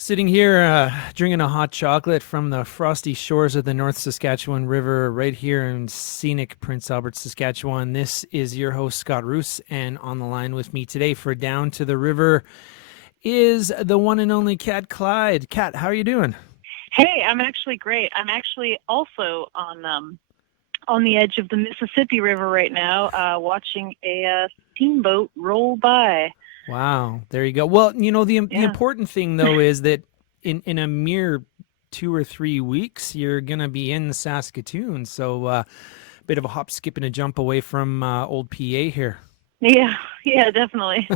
Sitting here drinking a hot chocolate from the frosty shores of the North Saskatchewan River right here in scenic Prince Albert, Saskatchewan. This is your host, Scott Roos, and on the line with me today for Down to the River is the one and only Cat Clyde. Cat, how are you doing? Hey, I'm actually great. I'm actually also on the edge of the Mississippi River right now, watching a steamboat roll by. Wow, there you go. Well, the Yeah. important thing though is that in a mere 2 or 3 weeks, you're gonna be in Saskatoon. So bit of a hop, skip, and a jump away from old PA here. Yeah, yeah, definitely.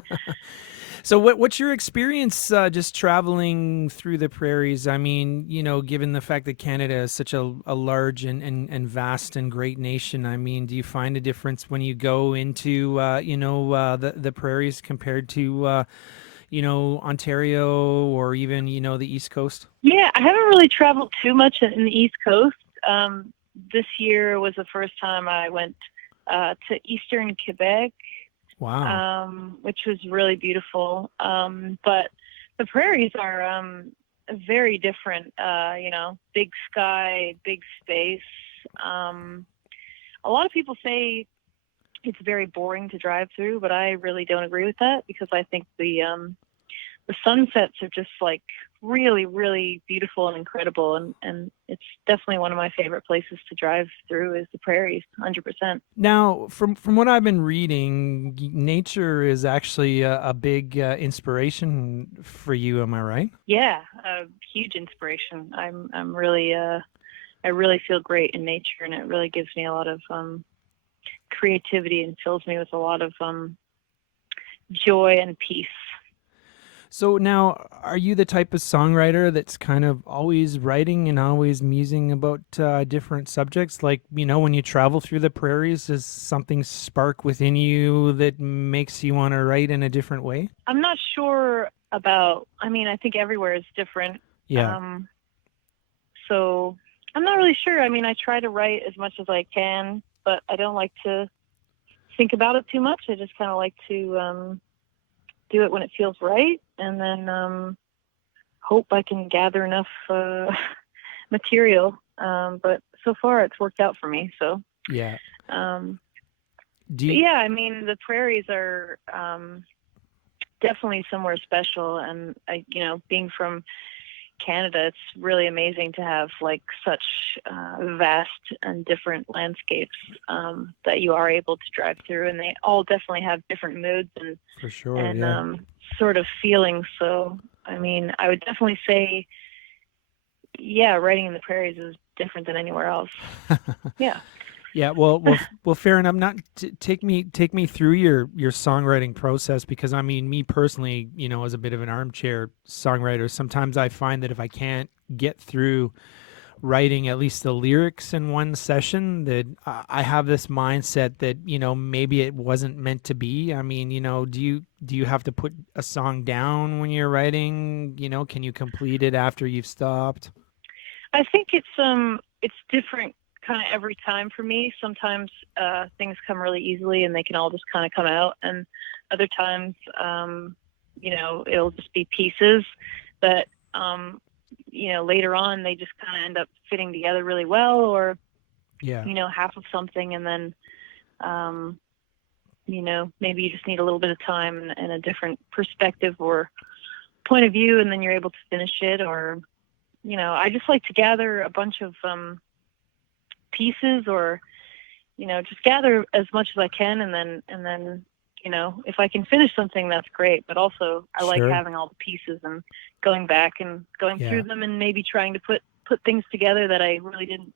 So, what's your experience just traveling through the prairies? I mean, given the fact that Canada is such a large and vast and great nation, I mean, do you find a difference when you go into, the prairies compared to, Ontario or even, the East Coast? Yeah, I haven't really traveled too much in the East Coast. This year was the first time I went to Eastern Quebec, Wow. which was really beautiful. But the prairies are very different. Big sky, big space. A lot of people say it's very boring to drive through, but I really don't agree with that because I think the sunsets are just like really, really beautiful and incredible. And it's definitely one of my favorite places to drive through is the prairies, 100%. Now, from what I've been reading, nature is actually a big inspiration for you. Am I right? Yeah, a huge inspiration. I'm really, I really feel great in nature, and it really gives me a lot of creativity and fills me with a lot of joy and peace. So now, are you the type of songwriter that's kind of always writing and always musing about different subjects? Like, when you travel through the prairies, does something spark within you that makes you want to write in a different way? I'm not sure about. I mean, I think everywhere is different. Yeah, Um, so I'm not really sure. I mean, I try to write as much as I can, but I don't like to think about it too much. I just kind of like to do it when it feels right, and then hope I can gather enough material. But so far, it's worked out for me. So, yeah. um, Do but you, yeah, I mean, the prairies are definitely somewhere special, and being from Canada, it's really amazing to have like such vast and different landscapes that you are able to drive through, and they all definitely have different moods and for sure, and yeah. sort of feelings. So, I mean, I would definitely say, yeah, writing in the prairies is different than anywhere else. Yeah. Yeah, well. Fair enough. Not take me through your songwriting process because I mean, me personally, as a bit of an armchair songwriter, sometimes I find that if I can't get through writing at least the lyrics in one session, that I have this mindset that maybe it wasn't meant to be. I mean, do you have to put a song down when you're writing? Can you complete it after you've stopped? I think it's different kind of every time for me. Sometimes things come really easily and they can all just kind of come out, and other times it'll just be pieces that later on they just kind of end up fitting together really well, or Yeah, half of something, and then maybe you just need a little bit of time and a different perspective or point of view, and then you're able to finish it. Or I just like to gather a bunch of pieces, or just gather as much as I can, and then if I can finish something, that's great. But also I like sure. having all the pieces and going back and going Yeah. through them, and maybe trying to put things together that I really didn't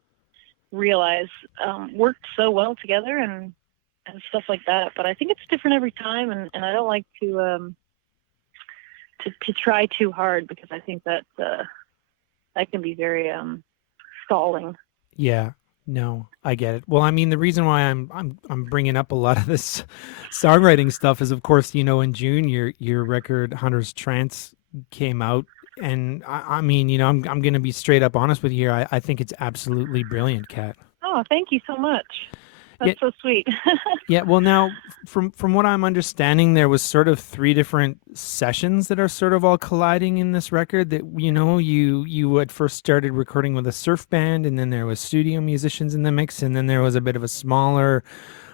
realize worked so well together, and stuff like that. But I think it's different every time, and I don't like to try too hard, because I think that can be very stalling. Yeah, no, I get it. Well, I mean, the reason why I'm bringing up a lot of this songwriting stuff is, of course, in June your record "Hunters Trance" came out, and I mean, I'm gonna be straight up honest with you here. I think it's absolutely brilliant, Kat. Oh, thank you so much. Yeah, That's so sweet. yeah. Well, now from what I'm understanding, there was sort of three different sessions that are sort of all colliding in this record. That you had first started recording with a surf band, and then there was studio musicians in the mix, and then there was a bit of a smaller,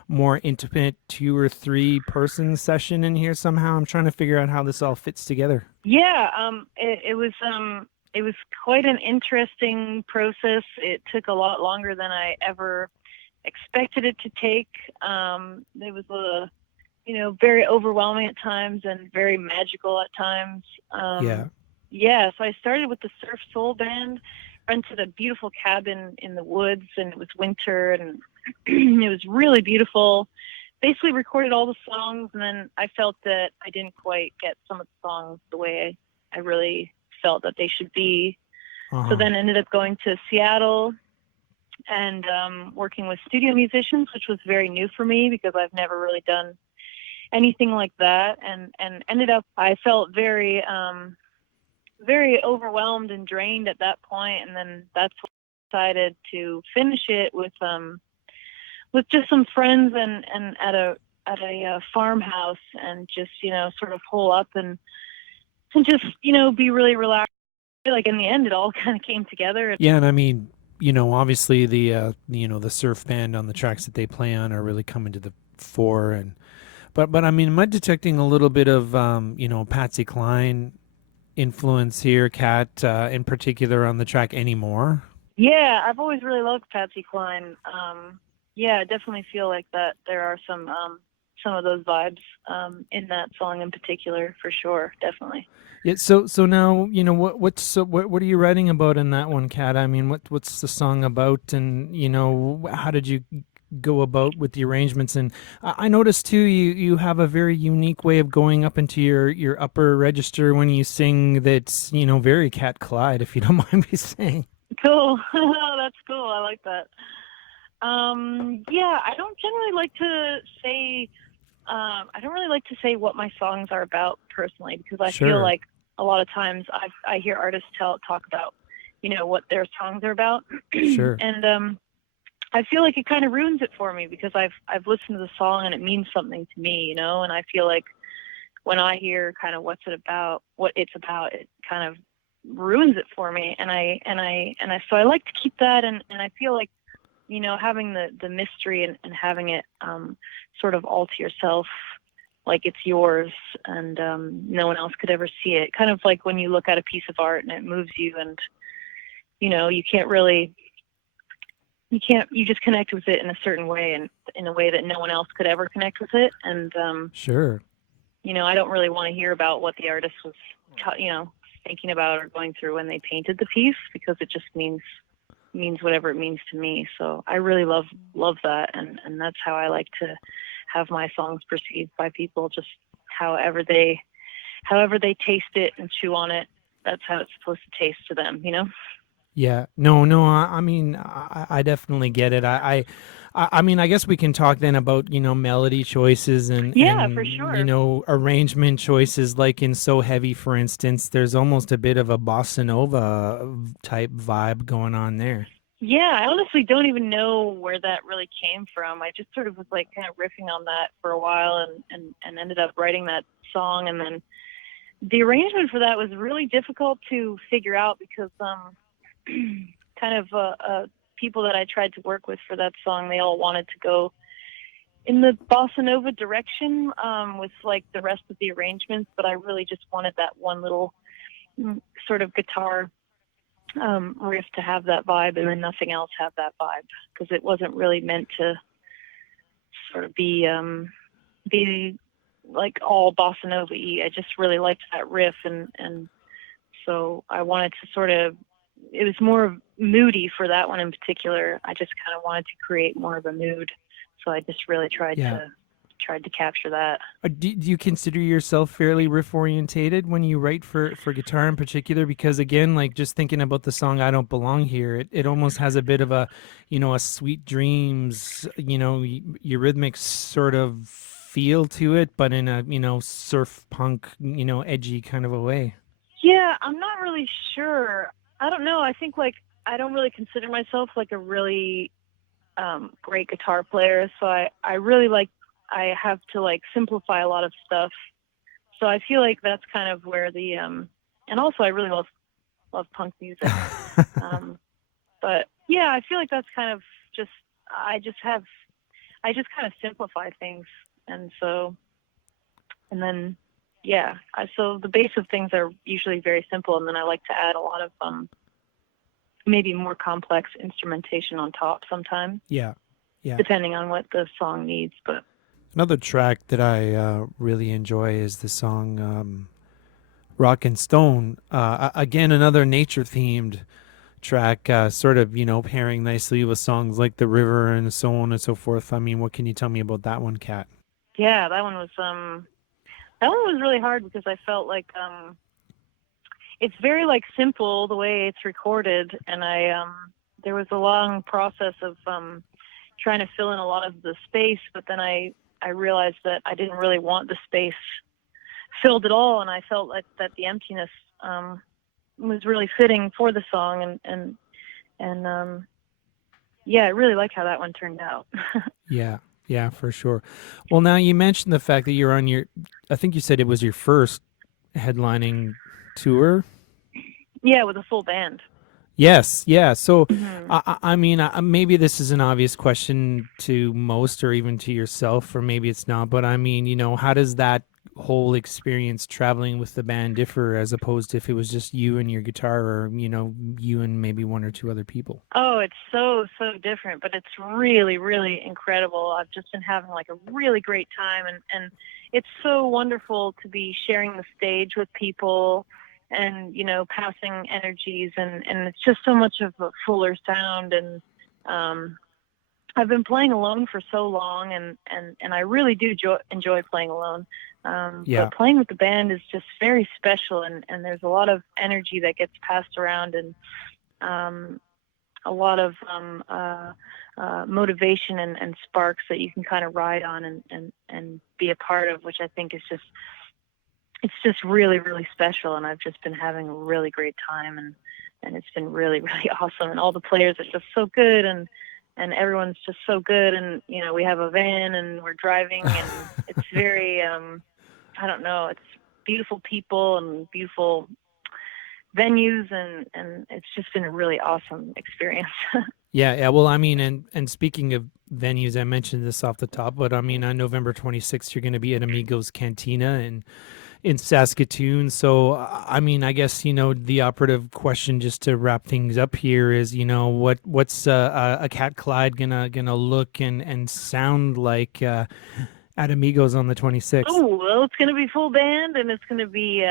more intimate 2 or 3 person session in here. Somehow, I'm trying to figure out how this all fits together. Yeah, it was quite an interesting process. It took a lot longer than I ever expected it to take. It was very overwhelming at times and very magical at times. Yeah. Yeah, so I started with the Surf Soul Band, rented a beautiful cabin in the woods, and it was winter, and it was really beautiful. Basically recorded all the songs, and then I felt that I didn't quite get some of the songs the way I really felt that they should be. Uh So huh. then ended up going to Seattle and working with studio musicians, which was very new for me because I've never really done anything like that, and ended up I felt very overwhelmed and drained at that point, and then that's when I decided to finish it with just some friends and at a farmhouse, and just sort of hole up and just be really relaxed. Like in the end, it all kind of came together. Yeah, and I mean, obviously the surf band on the tracks that they play on are really coming to the fore, and but I mean, am I detecting a little bit of Patsy Cline influence here, Kat, in particular on the track anymore? Yeah, I've always really loved Patsy Cline. Yeah, I definitely feel like that there are some of those vibes in that song in particular, for sure, definitely. Yeah. So now what are you writing about in that one, Kat? I mean, what's the song about, and how did you go about with the arrangements? And I noticed too, you have a very unique way of going up into your upper register when you sing. That's very Cat Clyde, if you don't mind me saying. Cool. That's cool. I like that. Yeah, I don't generally like to say. I don't really like to say what my songs are about personally, because I feel Sure. like a lot of times I hear artists talk about what their songs are about, Sure. and I feel like it kind of ruins it for me because I've listened to the song and it means something to me, and I feel like when I hear kind of what it's about, it kind of ruins it for me, and so I like to keep that, and I feel like having the mystery, and having it sort of all to yourself, like it's yours, and no one else could ever see it. Kind of like when you look at a piece of art and it moves you, and you can't really, you just connect with it in a certain way, and in a way that no one else could ever connect with it. And Sure. I don't really want to hear about what the artist was, thinking about or going through when they painted the piece, because it just means whatever it means to me. So I really love that, and that's how I like to have my songs perceived by people. Just however they taste it and chew on it, that's how it's supposed to taste to them. Yeah. No, no. I mean, I definitely get it. I mean, I guess we can talk then about melody choices and Yeah, for and sure. arrangement choices. Like in So Heavy, for instance, there's almost a bit of a bossa nova type vibe going on there. Yeah, I honestly don't even know where that really came from. I just sort of was like kind of riffing on that for a while, and ended up writing that song. And then the arrangement for that was really difficult to figure out because kind of people that I tried to work with for that song, they all wanted to go in the bossa nova direction with like the rest of the arrangements, but I really just wanted that one little sort of guitar riff to have that vibe, and then nothing else have that vibe, because it wasn't really meant to sort of be like all bossa nova-y. I just really liked that riff, and so I wanted to sort of, it was more moody for that one in particular. I just kind of wanted to create more of a mood, so I just really Yeah. tried to capture that. Do you consider yourself fairly riff orientated when you write for guitar in particular? Because again, like just thinking about the song "I Don't Belong Here," it almost has a bit of a Sweet Dreams, Eurythmics sort of feel to it, but in a surf punk, edgy kind of a way. Yeah, I'm not really sure. I don't know. I think like I don't really consider myself like a really great guitar players. So I really like, I have to like simplify a lot of stuff. So I feel like that's kind of where the, and also I really love punk music. But yeah, I feel like that's kind of just, I just have, I just kind of simplify things. And so, and then, yeah, so the base of things are usually very simple. And then I like to add a lot of, maybe more complex instrumentation on top sometimes. Yeah, yeah. Depending on what the song needs. But Another track that I really enjoy is the song Rock and Stone. Again, another nature-themed track, sort of, pairing nicely with songs like The River and so on and so forth. I mean, what can you tell me about that one, Kat? yeah, that one was really hard because I felt like it's very like simple the way it's recorded, and there was a long process of trying to fill in a lot of the space, but then I realized that I didn't really want the space filled at all, and I felt like that the emptiness was really fitting for the song, and yeah, I really like how that one turned out. Yeah, yeah, for sure. Well, now you mentioned the fact that you're on I think you said it was your first headlining tour. Yeah, with a full band. Yes, yeah. So, Mm-hmm. I mean, maybe this is an obvious question to most, or even to yourself, or maybe it's not. But I mean, how does that whole experience traveling with the band differ as opposed to if it was just you and your guitar, or you and maybe one or two other people? Oh, it's so different, but it's really really incredible. I've just been having like a really great time, and it's so wonderful to be sharing the stage with people and passing energies, and it's just so much of a fuller sound. And I've been playing alone for so long, and I really do enjoy playing alone. Yeah, But playing with the band is just very special, and there's a lot of energy that gets passed around, and a lot of motivation and sparks that you can kind of ride on and be a part of, which I think is just, it's just really really special. And I've just been having a really great time, and it's been really really awesome. And all the players are just so good, and everyone's just so good. And we have a van and we're driving, and it's very I don't know, it's beautiful people and beautiful venues, and it's just been a really awesome experience. yeah, yeah. Well, I mean, and speaking of venues, I mentioned this off the top, but I mean, on November 26th, you're going to be at Amigos Cantina in Saskatoon. So, I mean, I guess the operative question, just to wrap things up here, is what's a Cat Clyde gonna look and sound like at Amigos on the 26th? Oh, well, it's going to be full band, and it's going to be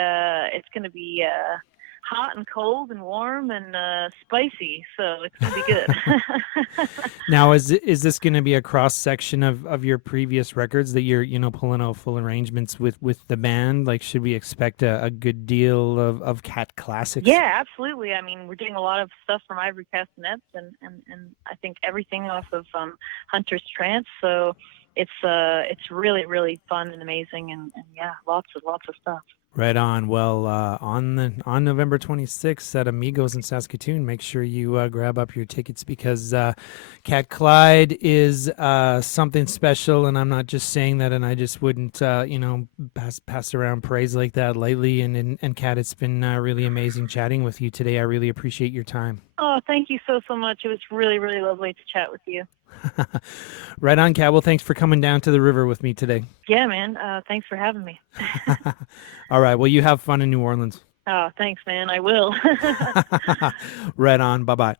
hot and cold and warm and spicy, so it's going to be good. Now, is this going to be a cross section of your previous records that you're pulling out full arrangements with the band? Like, should we expect a good deal of Cat classics? Yeah, absolutely. I mean, we're doing a lot of stuff from Ivory Castanets, and I think everything off of Hunter's Trance. So it's really really fun and amazing, and yeah, lots of stuff. Right on. Well, on November 26th at Amigos in Saskatoon, make sure you grab up your tickets, because Cat Clyde is something special, and I'm not just saying that, and I just wouldn't pass around praise like that lightly. And Cat, it's been really amazing chatting with you today. I really appreciate your time. Oh, thank you so much. It was really really lovely to chat with you. Right on, Cat. Well, thanks for coming down to the river with me today. Yeah, man. Thanks for having me. All right. Well, you have fun in New Orleans. Oh, thanks, man. I will. Right on. Bye-bye.